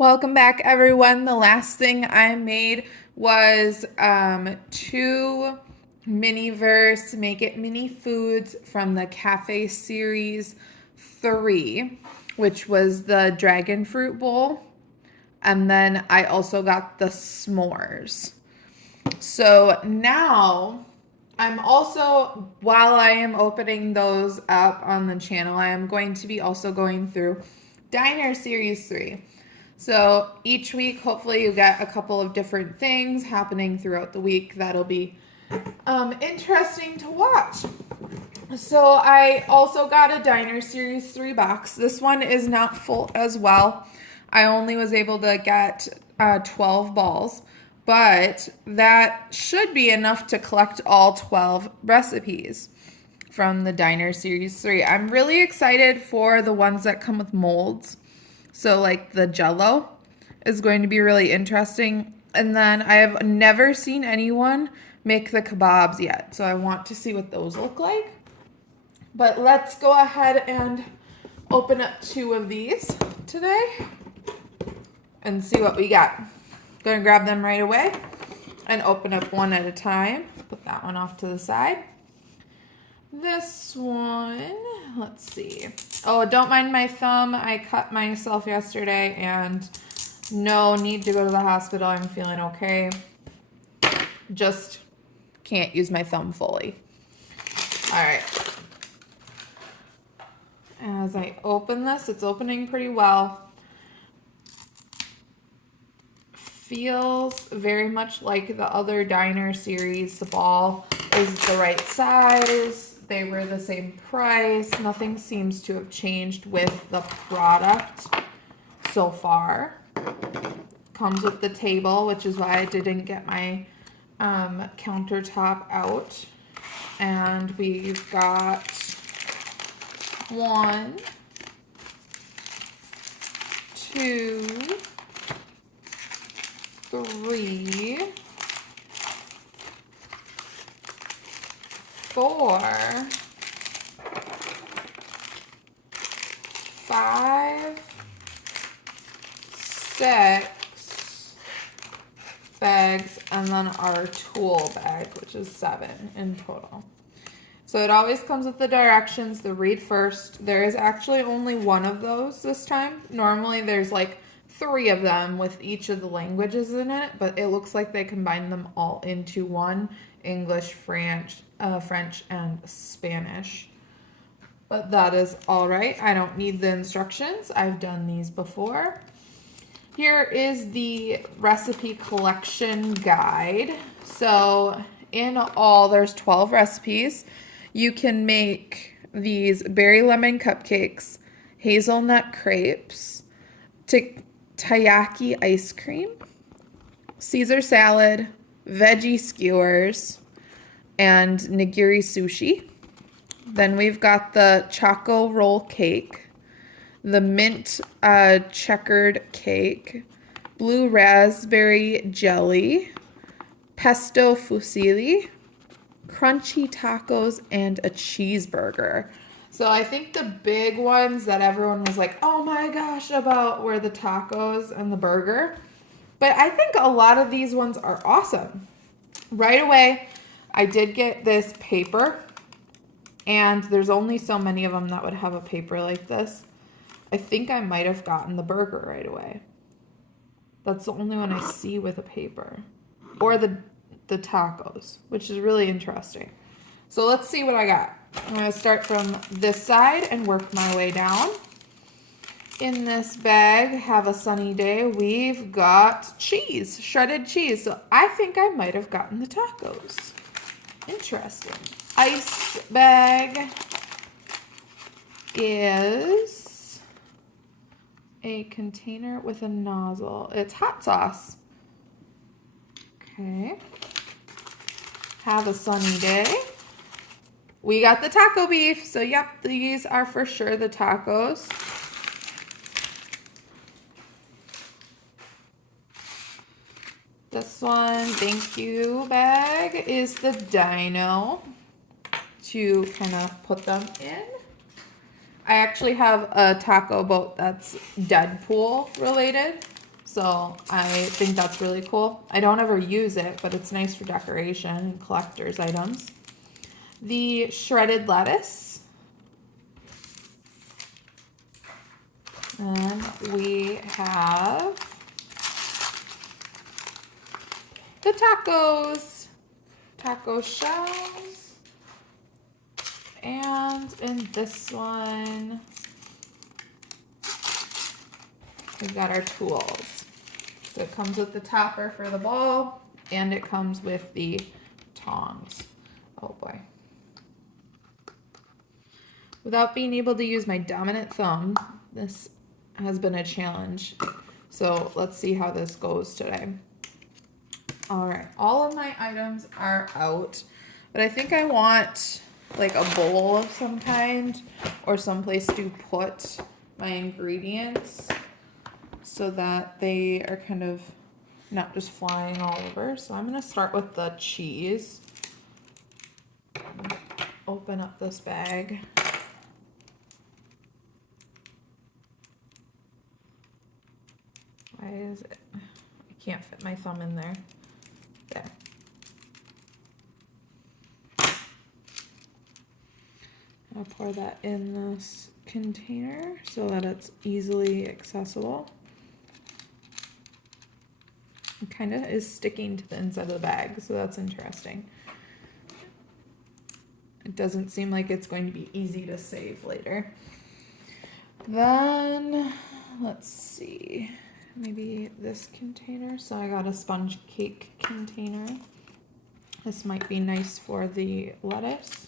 Welcome back, everyone. The last thing I made was two mini-verse Make It Mini Foods from the Cafe Series 3, which was the dragon fruit bowl. And then I also got the s'mores. So now I'm also, while I am opening those up on the channel, I am going to be also going through Diner Series 3. So each week, hopefully you get a couple of different things happening throughout the week that'll be interesting to watch. So I also got a Diner Series 3 box. This one is not full as well. I only was able to get 12 balls, but that should be enough to collect all 12 recipes from the Diner Series 3. I'm really excited for the ones that come with molds. So like the Jello is going to be really interesting. And then I have never seen anyone make the kebabs yet. So I want to see what those look like. But let's go ahead and open up two of these today and see what we got. Gonna grab them right away and open up one at a time. Put that one off to the side. This one, let's see. Oh, don't mind my thumb. I cut myself yesterday and no need to go to the hospital. I'm feeling okay. Just can't use my thumb fully. All right. As I open this, it's opening pretty well. Feels very much like the other Diner series. The ball is the right size. They were the same price. Nothing seems to have changed with the product so far. Comes with the table, which is why I didn't get my countertop out. And we've got 1, 2, 3, 4, 5, 6 bags, and then our tool bag, which is 7 in total. So it always comes with the directions, the read first. There is actually only one of those this time. Normally there's like 3 of them with each of the languages in it, but it looks like they combined them all into one: English, French, and Spanish. But that is all right. I don't need the instructions. I've done these before. Here is the recipe collection guide. So in all, there's 12 recipes. You can make these berry lemon cupcakes, hazelnut crepes, taiyaki ice cream, Caesar salad, veggie skewers, and nigiri sushi. Then we've got the choco roll cake, the mint checkered cake, blue raspberry jelly, pesto fusilli, crunchy tacos, and a cheeseburger. So I think the big ones that everyone was like, oh my gosh, about were the tacos and the burger. But I think a lot of these ones are awesome. Right away, I did get this paper, and there's only so many of them that would have a paper like this. I think I might have gotten the burger right away. That's the only one I see with a paper. Or the tacos, which is really interesting. So let's see what I got. I'm going to start from this side and work my way down. In this bag, have a sunny day, we've got cheese, shredded cheese. So I think I might have gotten the tacos. Interesting. Ice bag is a container with a nozzle. It's hot sauce. Okay. Have a sunny day. We got the taco beef. So yep, these are for sure the tacos. This one, thank you bag, is the dino to kind of put them in. I actually have a taco boat that's Deadpool related. So I think that's really cool. I don't ever use it, but it's nice for decoration and collector's items. The shredded lettuce. And we have the tacos, taco shells. And in this one, we've got our tools. So it comes with the topper for the ball, and it comes with the tongs. Oh boy. Without being able to use my dominant thumb, this has been a challenge. So let's see how this goes today. All right, all of my items are out, but I think I want like a bowl of some kind or someplace to put my ingredients so that they are kind of not just flying all over. So I'm gonna start with the cheese. Open up this bag. Why is it? I can't fit my thumb in there. There. I'll pour that in this container so that it's easily accessible. It kind of is sticking to the inside of the bag, so that's interesting. It doesn't seem like it's going to be easy to save later. Then, let's see, maybe this container. So I got a sponge cake container. This might be nice for the lettuce.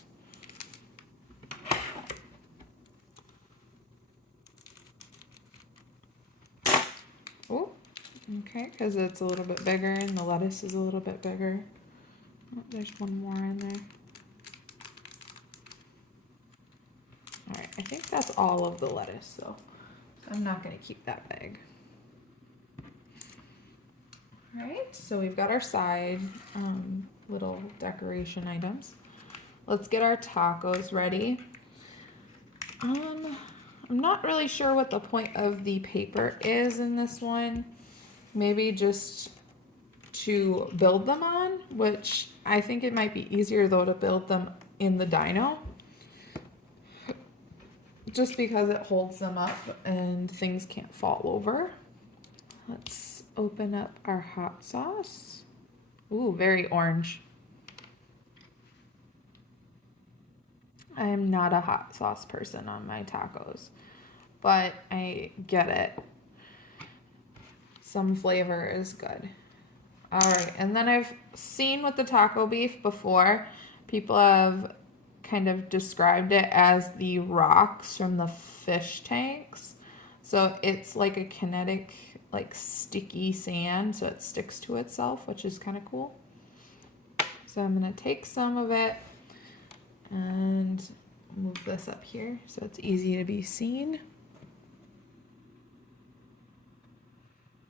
Oh, okay, because it's a little bit bigger and the lettuce is a little bit bigger. Oh, there's one more in there. All right, I think that's all of the lettuce, so I'm not going to keep that big. All right, so we've got our side little decoration items. Let's get our tacos ready. I'm not really sure what the point of the paper is in this one. Maybe just to build them on, which I think it might be easier though to build them in the dyno. Just because it holds them up and things can't fall over. Let's open up our hot sauce. Ooh, very orange. I am not a hot sauce person on my tacos, but I get it. Some flavor is good. All right, and then I've seen with the taco beef before, people have kind of described it as the rocks from the fish tanks. So it's like a kinetic, like sticky sand, so it sticks to itself, which is kind of cool. So I'm gonna take some of it and move this up here so it's easy to be seen.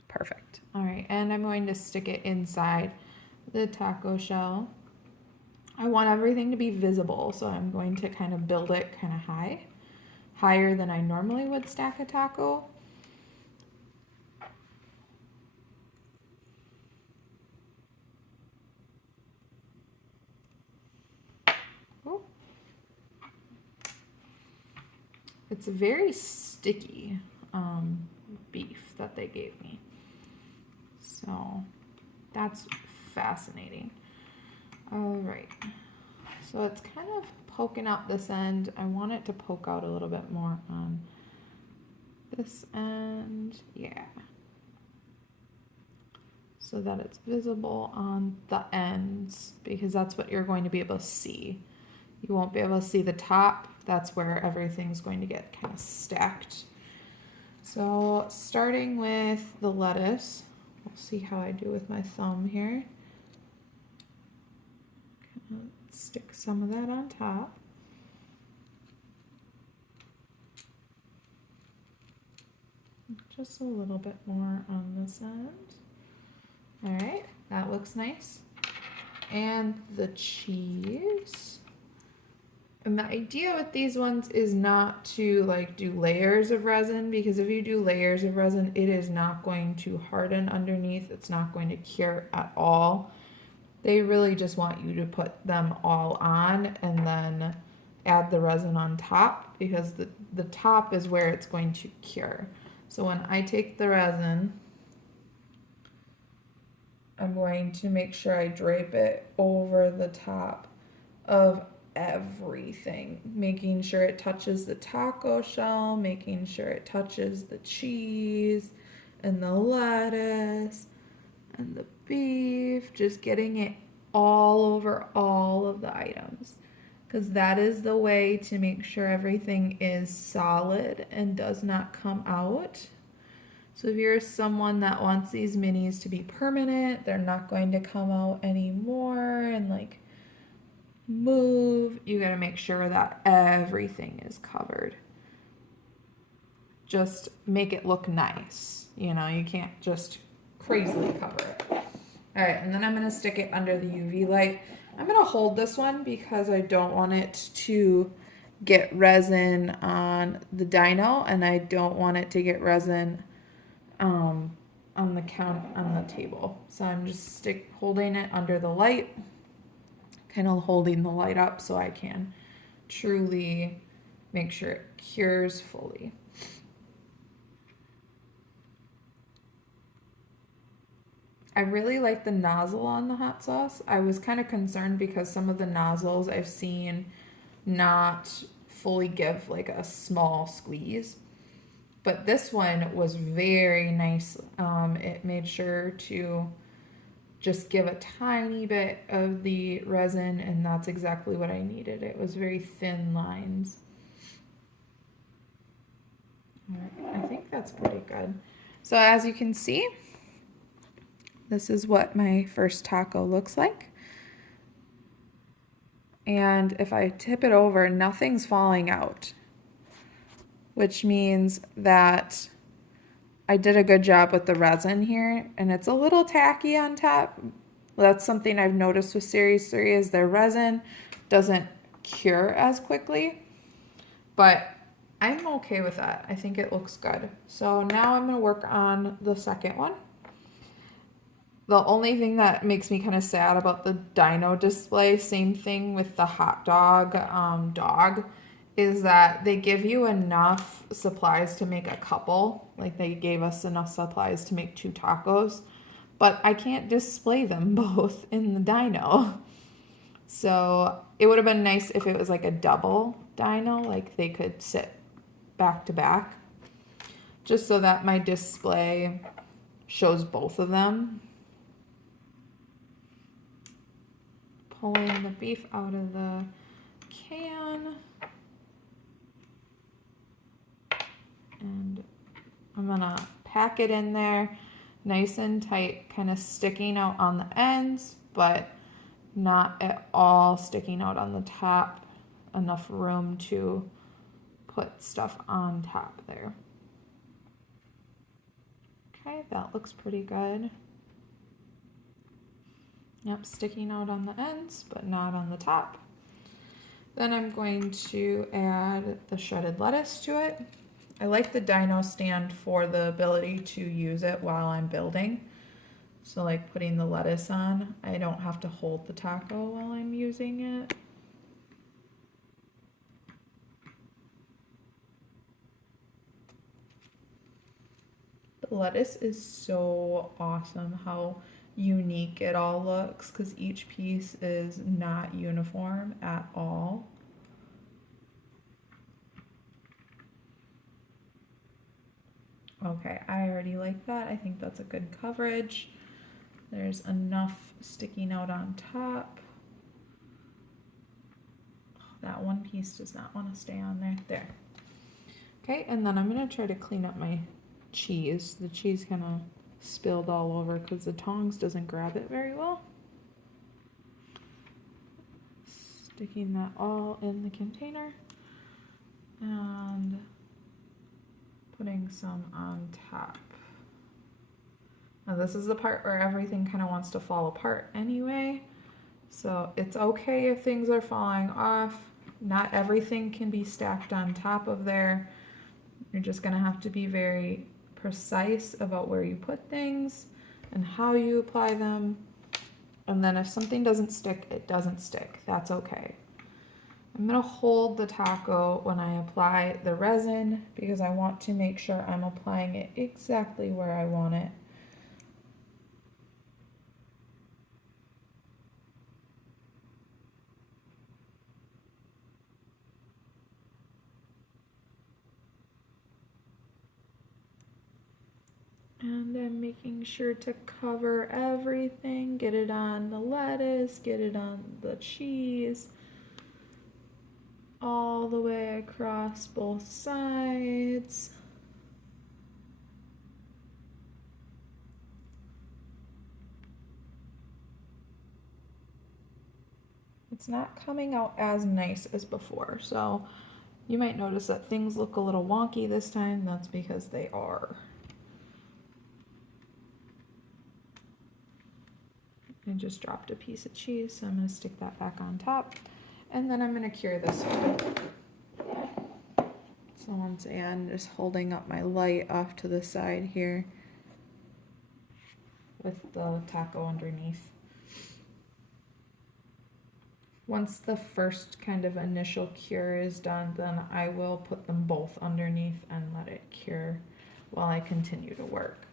Perfect. All right, and I'm going to stick it inside the taco shell. I want everything to be visible, so I'm going to kind of build it kind of high, higher than I normally would stack a taco. Oh. It's very sticky beef that they gave me. So that's fascinating. All right, so it's kind of poking out this end. I want it to poke out a little bit more on this end, yeah. So that it's visible on the ends, because that's what you're going to be able to see. You won't be able to see the top. That's where everything's going to get kind of stacked. So starting with the lettuce, we'll see how I do with my thumb here. Stick some of that on top. Just a little bit more on this end. All right, that looks nice. And the cheese. And the idea with these ones is not to like do layers of resin, because if you do layers of resin, it is not going to harden underneath. It's not going to cure at all. They really just want you to put them all on and then add the resin on top, because the top is where it's going to cure. So when I take the resin, I'm going to make sure I drape it over the top of everything, making sure it touches the taco shell, making sure it touches the cheese and the lettuce and the beef, just getting it all over all of the items. Because that is the way to make sure everything is solid and does not come out. So if you're someone that wants these minis to be permanent, they're not going to come out anymore and like move, you gotta make sure that everything is covered. Just make it look nice. You know, you can't just crazily cover it. All right, and then I'm gonna stick it under the UV light. I'm gonna hold this one because I don't want it to get resin on the dyno, and I don't want it to get resin on the table. So I'm just holding it under the light, kind of holding the light up so I can truly make sure it cures fully. I really like the nozzle on the hot sauce. I was kind of concerned because some of the nozzles I've seen not fully give like a small squeeze. But this one was very nice. It made sure to just give a tiny bit of the resin, and that's exactly what I needed. It was very thin lines. All right, I think that's pretty good. So as you can see, this is what my first taco looks like. And if I tip it over, nothing's falling out, which means that I did a good job with the resin here, and it's a little tacky on top. That's something I've noticed with Series 3 is their resin doesn't cure as quickly, but I'm okay with that. I think it looks good. So now I'm gonna work on the second one. The only thing that makes me kind of sad about the dyno display, same thing with the hot dog dog, is that they give you enough supplies to make a couple. Like they gave us enough supplies to make 2 tacos, but I can't display them both in the dyno. So it would have been nice if it was like a double dyno, like they could sit back to back, just so that my display shows both of them. Pulling the beef out of the can. And I'm gonna pack it in there nice and tight, kind of sticking out on the ends, but not at all sticking out on the top. Enough room to put stuff on top there. Okay, that looks pretty good. Yep, sticking out on the ends, but not on the top. Then I'm going to add the shredded lettuce to it. I like the dyno stand for the ability to use it while I'm building. So like putting the lettuce on, I don't have to hold the taco while I'm using it. The lettuce is so awesome how unique it all looks, because each piece is not uniform at all. Okay, I already like that. I think that's a good coverage. There's enough sticking out on top. That one piece does not want to stay on there. There. Okay, and then I'm going to try to clean up my cheese. The cheese kind of spilled all over because the tongs doesn't grab it very well. Sticking that all in the container and putting some on top. Now this is the part where everything kind of wants to fall apart anyway, so it's okay if things are falling off. Not everything can be stacked on top of there. You're just gonna have to be very precise about where you put things and how you apply them. And then if something doesn't stick, it doesn't stick. That's okay. I'm gonna hold the taco when I apply the resin because I want to make sure I'm applying it exactly where I want it. And I'm making sure to cover everything, get it on the lettuce, get it on the cheese, all the way across both sides. It's not coming out as nice as before, so you might notice that things look a little wonky this time. That's because they are. I just dropped a piece of cheese, so I'm going to stick that back on top. And then I'm going to cure this one. So once again, just holding up my light off to the side here with the taco underneath. Once the first kind of initial cure is done, then I will put them both underneath and let it cure while I continue to work.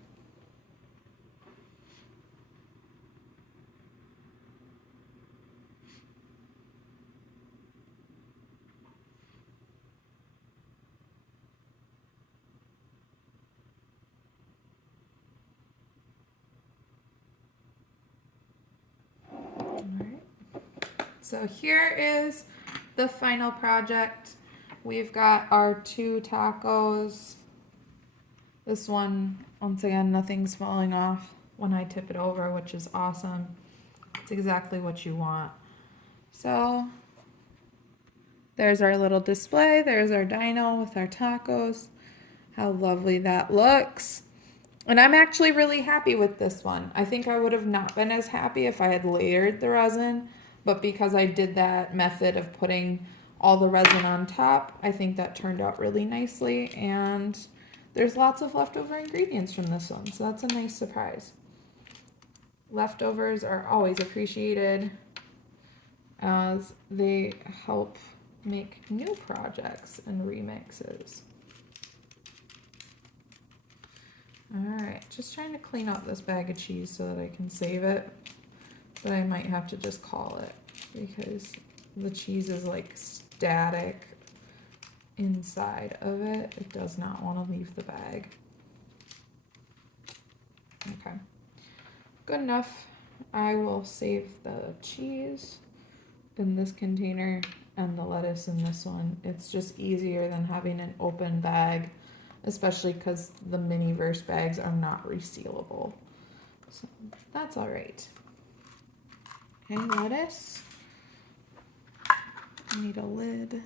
So here is the final project. We've got our 2 tacos. This one, once again, nothing's falling off when I tip it over, which is awesome. It's exactly what you want. So there's our little display. There's our dino with our tacos. How lovely that looks. And I'm actually really happy with this one. I think I would have not been as happy if I had layered the resin, but because I did that method of putting all the resin on top, I think that turned out really nicely. And there's lots of leftover ingredients from this one, so that's a nice surprise. Leftovers are always appreciated as they help make new projects and remixes. Alright, just trying to clean up this bag of cheese so that I can save it. But I might have to just call it because the cheese is like static inside of it. It does not want to leave the bag. Okay, good enough. I will save the cheese in this container and the lettuce in this one. It's just easier than having an open bag, especially because the mini verse bags are not resealable. So that's all right. Okay, lettuce. I need a lid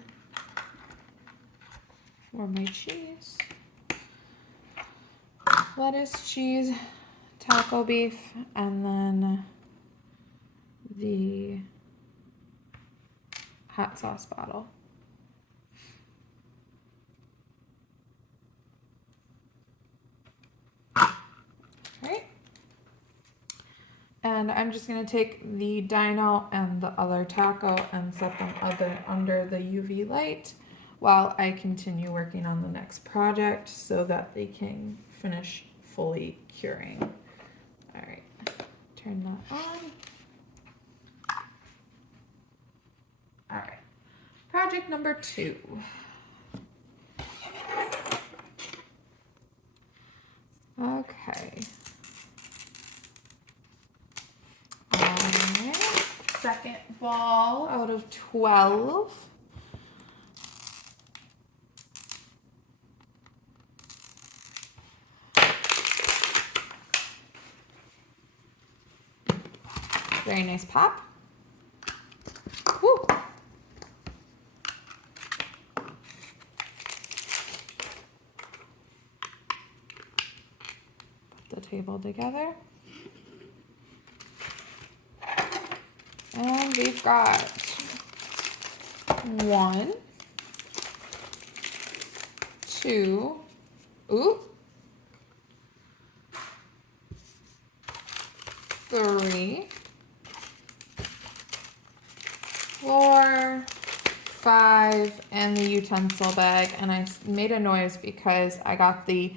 for my cheese. Lettuce, cheese, taco beef, and then the hot sauce bottle. Right? And I'm just going to take the dino and the other taco and set them under the UV light while I continue working on the next project so that they can finish fully curing. All right, turn that on. All right, project number 2. Okay. Second ball out of 12. Very nice pop. Woo. Put the table together. And we've got 1, 2, ooh, 3, 4, 5, and the utensil bag. And I made a noise because I got the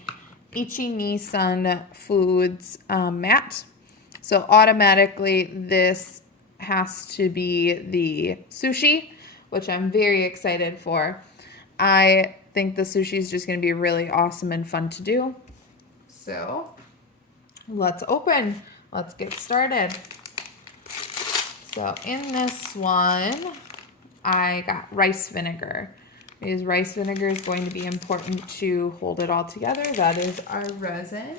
Ichi-ni-san Foods mat. So automatically this has to be the sushi, which I'm very excited for. I think the sushi is just going to be really awesome and fun to do. So let's open. Let's get started. So in this one, I got rice vinegar. Because rice vinegar is going to be important to hold it all together. That is our resin.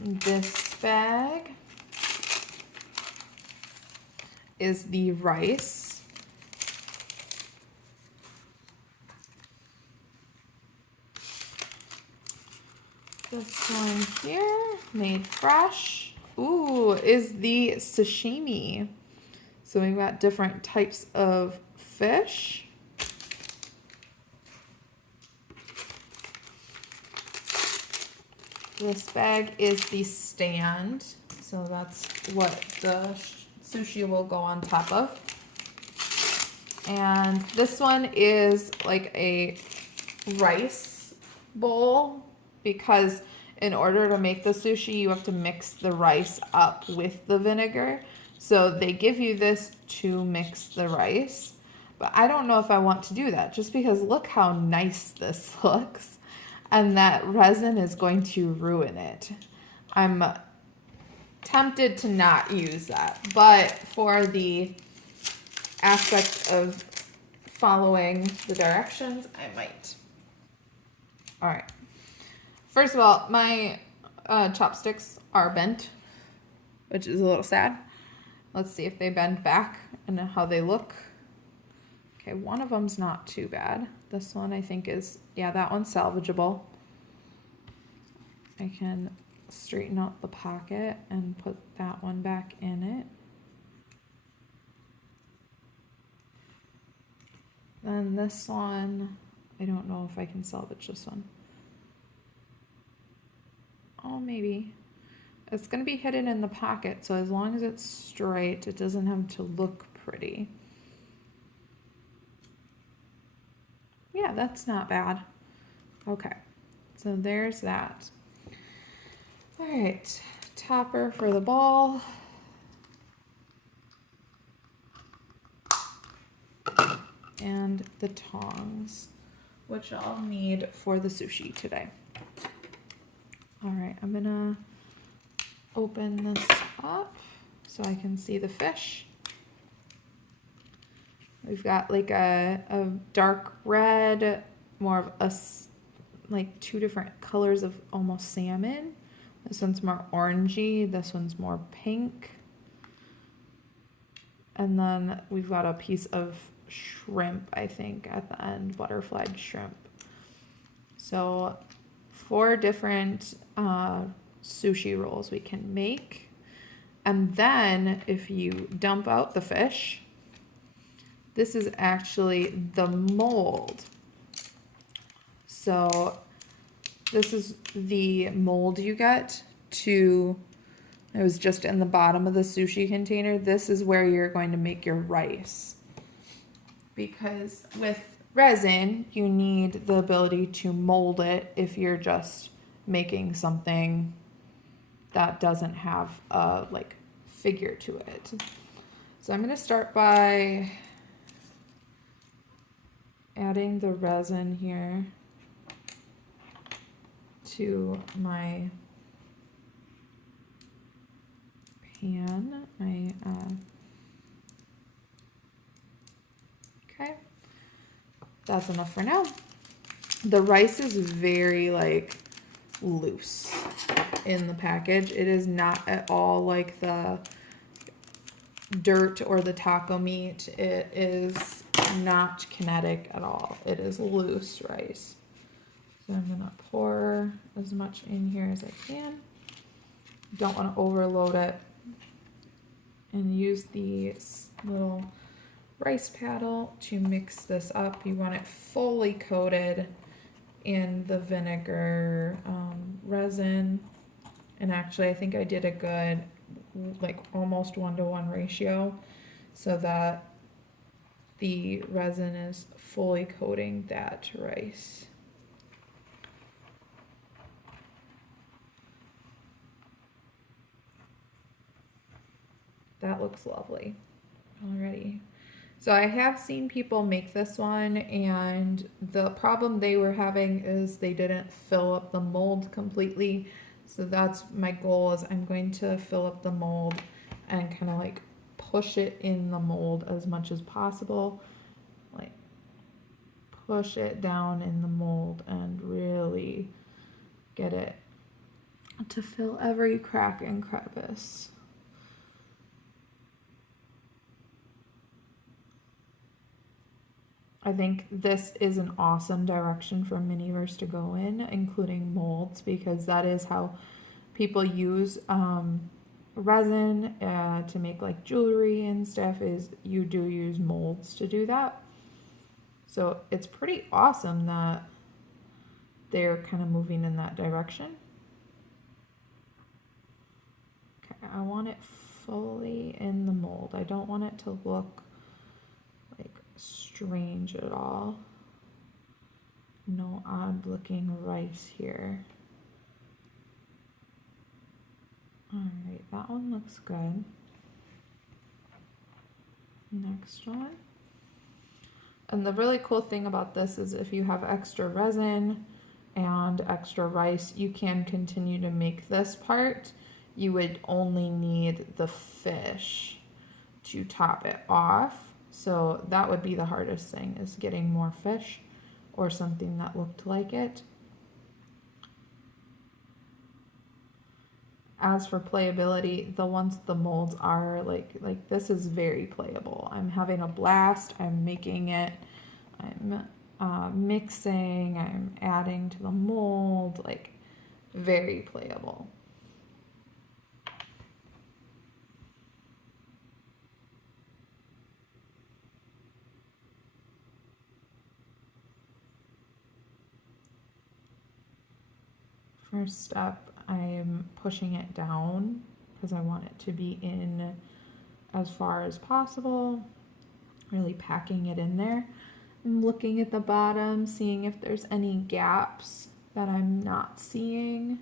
This bag is the rice. This one here, made fresh. Ooh, is the sashimi. So we've got different types of fish. This bag is the stand. So that's what the sushi will go on top of. And this one is like a rice bowl, because in order to make the sushi, you have to mix the rice up with the vinegar. So they give you this to mix the rice. But I don't know if I want to do that, just because look how nice this looks. And that resin is going to ruin it. I'm tempted to not use that. But for the aspect of following the directions, I might. All right. First of all, my chopsticks are bent, which is a little sad. Let's see if they bend back and how they look. Okay, one of them's not too bad. This one I think is, yeah, that one's salvageable. I can straighten out the pocket and put that one back in it. Then this one, I don't know if I can salvage this one. Oh, maybe. It's going to be hidden in the pocket, so as long as it's straight, it doesn't have to look pretty. Yeah, that's not bad. Okay, so there's that. All right, topper for the ball. And the tongs, which I'll need for the sushi today. All right, I'm gonna open this up so I can see the fish. We've got like a dark red, more of a, like two different colors of almost salmon. This one's more orangey, this one's more pink. And then we've got a piece of shrimp, I think, at the end, butterflied shrimp. So 4 different sushi rolls we can make. And then if you dump out the fish, this is actually the mold. So this is the mold you get to, it was just in the bottom of the sushi container. This is where you're going to make your rice. Because with resin, you need the ability to mold it if you're just making something that doesn't have a like figure to it. So I'm going to start by adding the resin here to my pan. Okay, that's enough for now. The rice is very like loose in the package. It is not at all like the dirt or the taco meat. It is not kinetic at all. It is loose rice. So I'm gonna pour as much in here as I can. Don't want to overload it. and use the little rice paddle to mix this up. You want it fully coated in the vinegar resin. And actually, I think I did a good, like almost 1-to-1 ratio so that the resin is fully coating that rice. That looks lovely already. So I have seen people make this one, and the problem they were having is they didn't fill up the mold completely. So that's my goal, is I'm going to fill up the mold and kind of like push it in the mold as much as possible. Like push it down in the mold and really get it to fill every crack and crevice. I think this is an awesome direction for Miniverse to go in, including molds, because that is how people use resin to make like jewelry and stuff, is you do use molds to do that. So it's pretty awesome that they're kind of moving in that direction. Okay, I want it fully in the mold. I don't want it to look like strange at all. No odd looking rice here. Alright, that one looks good. Next one. And the really cool thing about this is if you have extra resin and extra rice, you can continue to make this part. You would only need the fish to top it off. So that would be the hardest thing, is getting more fish or something that looked like it. As for playability, the ones the molds are like this is very playable. I'm having a blast. I'm making it. I'm mixing. I'm adding to the mold. Like very playable. First step, I'm pushing it down because I want it to be in as far as possible, really packing it in there. I'm looking at the bottom, seeing if there's any gaps that I'm not seeing.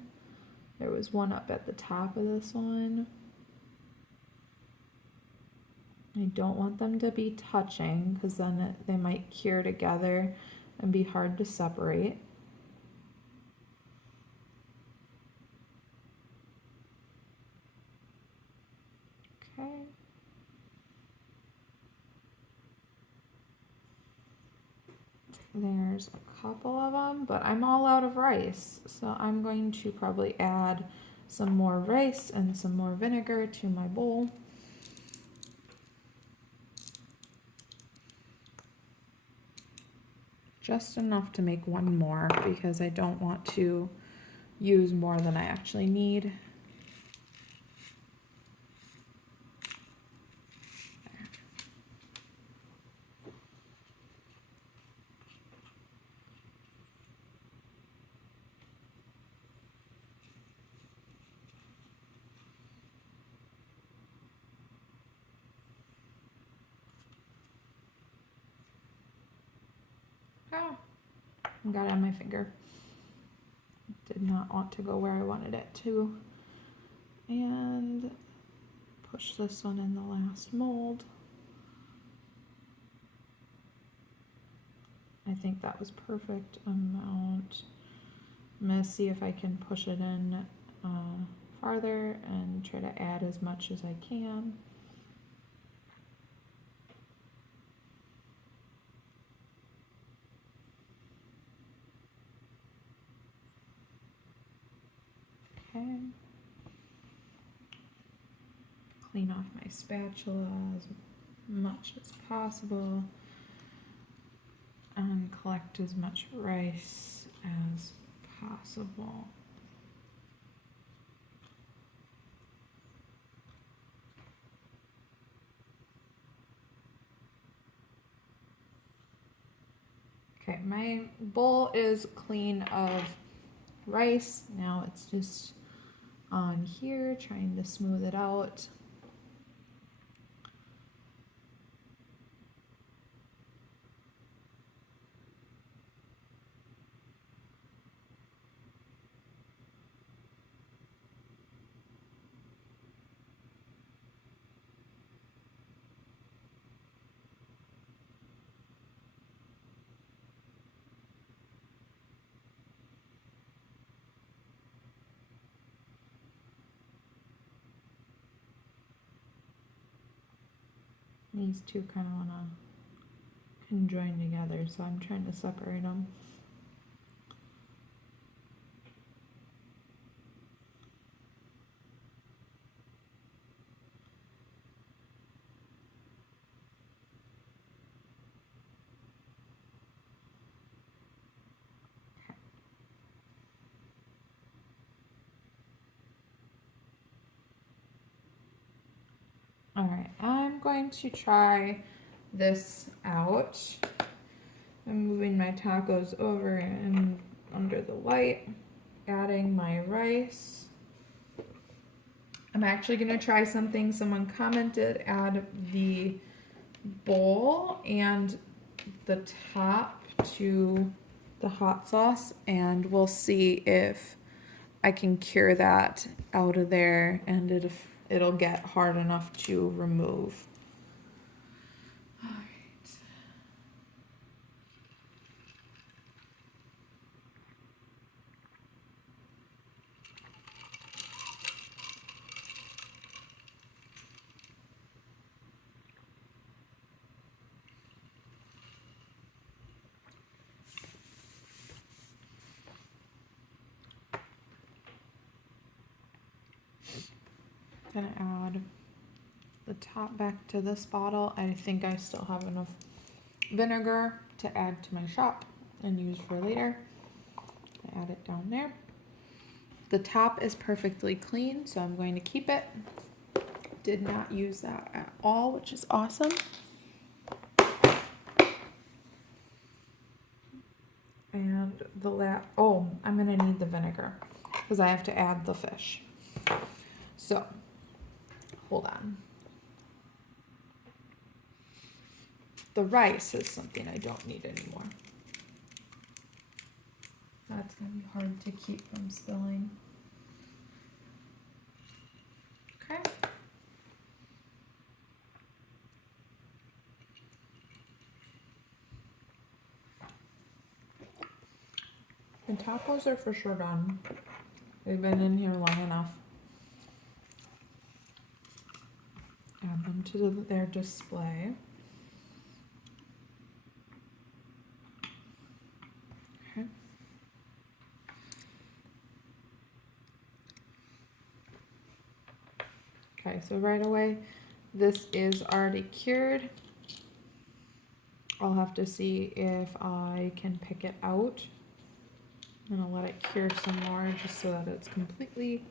There was one up at the top of this one. I don't want them to be touching because then they might cure together and be hard to separate. Okay. There's a couple of them, but I'm all out of rice, so I'm going to probably add some more rice and some more vinegar to my bowl. Just enough to make one more because I don't want to use more than I actually need. Ah, got it on my finger. Did not want to go where I wanted it to. And push this one in the last mold. I think that was perfect amount. I'm gonna see if I can push it in farther and try to add as much as I can. Okay. Clean off my spatula as much as possible and collect as much rice as possible. my bowl is clean of rice. Now it's just on here, trying to smooth it out. These two kind of want to conjoin together, so I'm trying to separate them. All right, I'm going to try this out. I'm moving my tacos over and under the light, adding my rice. I'm actually gonna try something someone commented, add the bowl and the top to the hot sauce, and we'll see if I can cure that out of there and it'll get hard enough to remove. All right. Gonna add the top back to this bottle. I think I still have enough vinegar to add to my shop and use for later. I add it down there. The top is perfectly clean, so I'm going to keep it. Did not use that at all, which is awesome. And I'm gonna need the vinegar because I have to add the fish. So, hold on. The rice is something I don't need anymore. That's gonna be hard to keep from spilling. Okay. The tacos are for sure done. They've been in here long enough. Add them to their display. Okay. Okay, so right away, this is already cured. I'll have to see if I can pick it out. I'm gonna let it cure some more just so that it's completely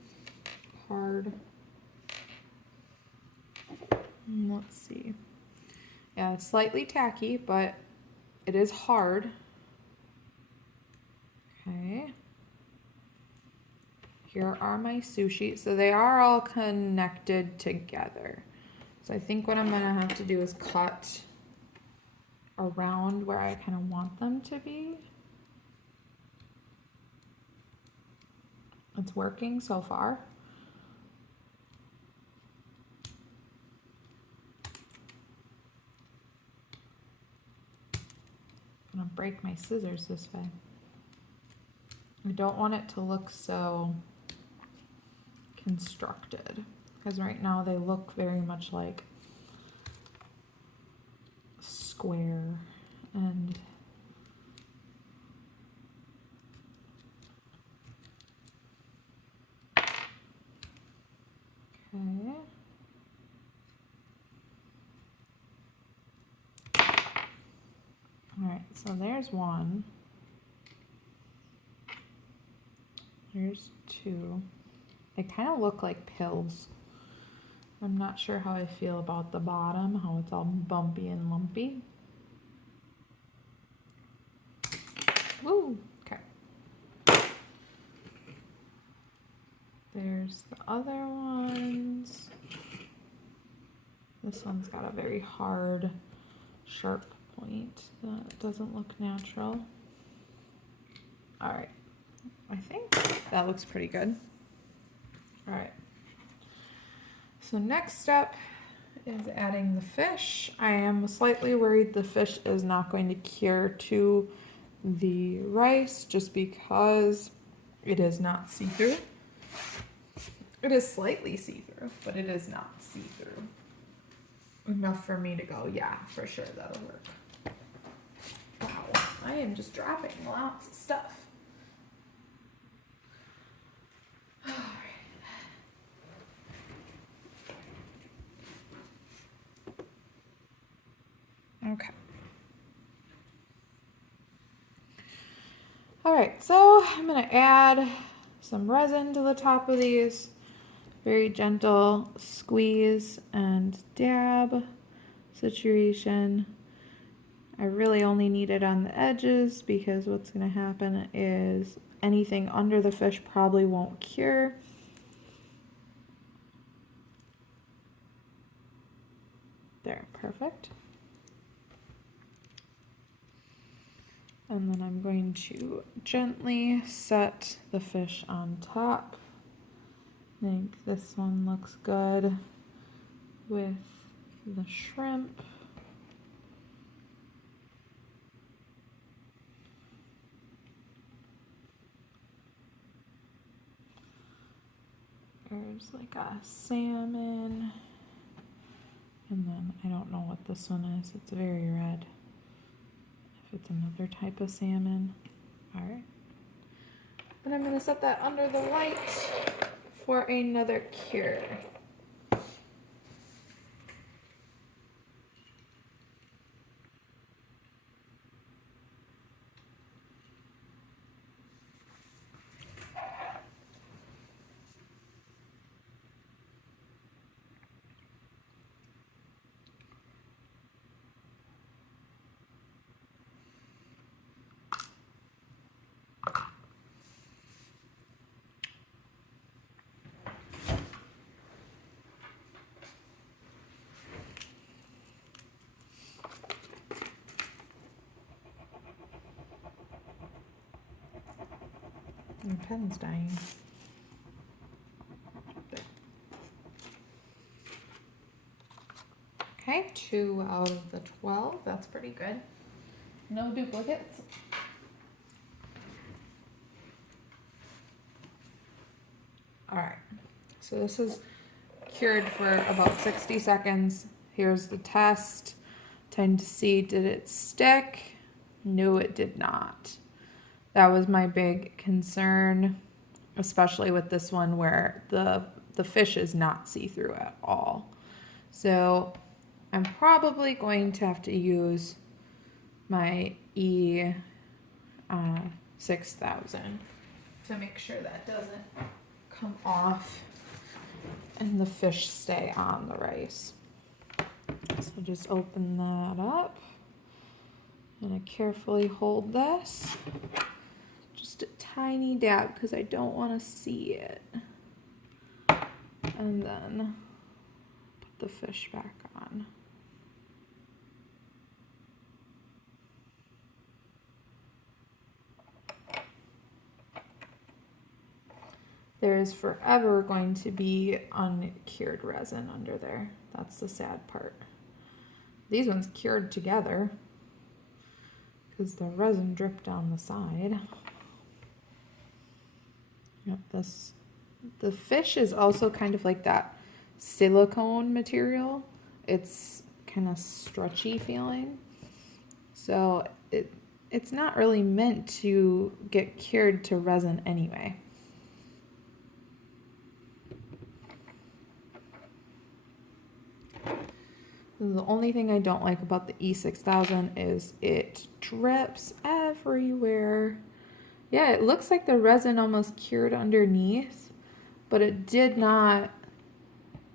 hard. Let's see. Yeah, it's slightly tacky, but it is hard. Okay. Here are my sushi. So they are all connected together. So I think what I'm gonna have to do is cut around where I kind of want them to be. It's working so far. I'm gonna break my scissors this way. I don't want it to look so constructed because right now they look very much like square and okay. All right, so there's one. Here's two. They kind of look like pills. I'm not sure how I feel about the bottom, how it's all bumpy and lumpy. There's the other ones. This one's got a very hard, sharp point that doesn't look natural. All right, I think that looks pretty good. All right, so next step is adding the fish. I am slightly worried the fish is not going to cure to the rice just because it is not see-through. It is slightly see-through, but it is not see-through enough for me to go, yeah, for sure that'll work. Wow, I am just dropping lots of stuff. All right. Okay. All right, so I'm gonna add some resin to the top of these. Very gentle squeeze and dab situation. I really only need it on the edges because what's going to happen is anything under the fish probably won't cure. There, perfect. And then I'm going to gently set the fish on top. I think this one looks good with the shrimp. There's like a salmon. And then I don't know what this one is. It's very red. If it's another type of salmon. All right. And I'm going to set that under the light for another cure. My pen's dying. Okay, 2 out of the 12. That's pretty good. No duplicates. All right, so this is cured for about 60 seconds. Here's the test. Time to see, did it stick? No, it did not. That was my big concern, especially with this one where the fish is not see-through at all. So I'm probably going to have to use my E 6000 to make sure that doesn't come off and the fish stay on the rice. So just open that up and I carefully hold this. Just a tiny dab because I don't want to see it. And then put the fish back on. There is forever going to be uncured resin under there. That's the sad part. These ones cured together because the resin dripped down the side. Yep, the fish is also kind of like that silicone material. It's kind of stretchy feeling. So it's not really meant to get cured to resin anyway. The only thing I don't like about the E6000 is it drips everywhere. Yeah, it looks like the resin almost cured underneath, but it did not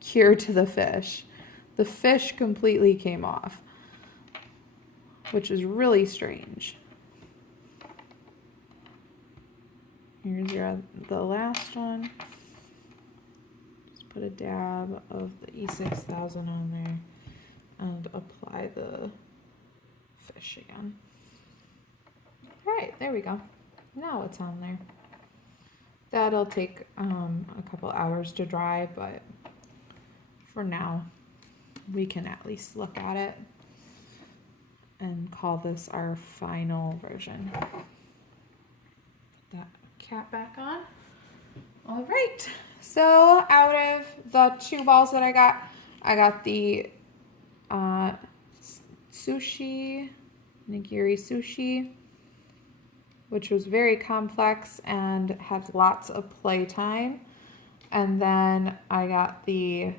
cure to the fish. The fish completely came off, which is really strange. Here's the last one. put a dab of the E6000 on there and apply the fish again. All right, there we go. Now it's on there. That'll take a couple hours to dry, but for now, we can at least look at it and call this our final version. Put that cap back on. All right, so out of the 2 balls that I got the sushi, Nigiri Sushi, which was very complex and had lots of playtime. And then I got the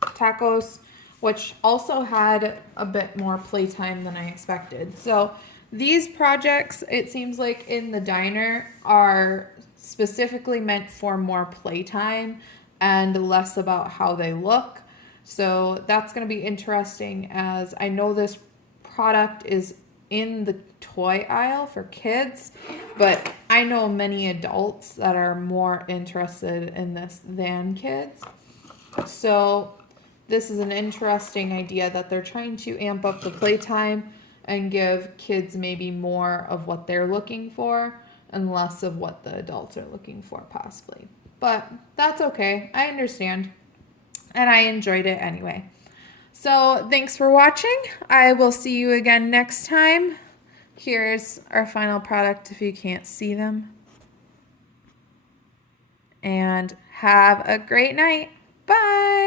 tacos, which also had a bit more playtime than I expected. So these projects, it seems like in the diner, are specifically meant for more playtime and less about how they look. So that's going to be interesting, as I know this product is in the toy aisle for kids, but I know many adults that are more interested in this than kids. So this is an interesting idea that they're trying to amp up the playtime and give kids maybe more of what they're looking for and less of what the adults are looking for, possibly. But that's okay. I understand. And I enjoyed it anyway. So thanks for watching. I will see you again next time. Here's our final product if you can't see them. And have a great night. Bye.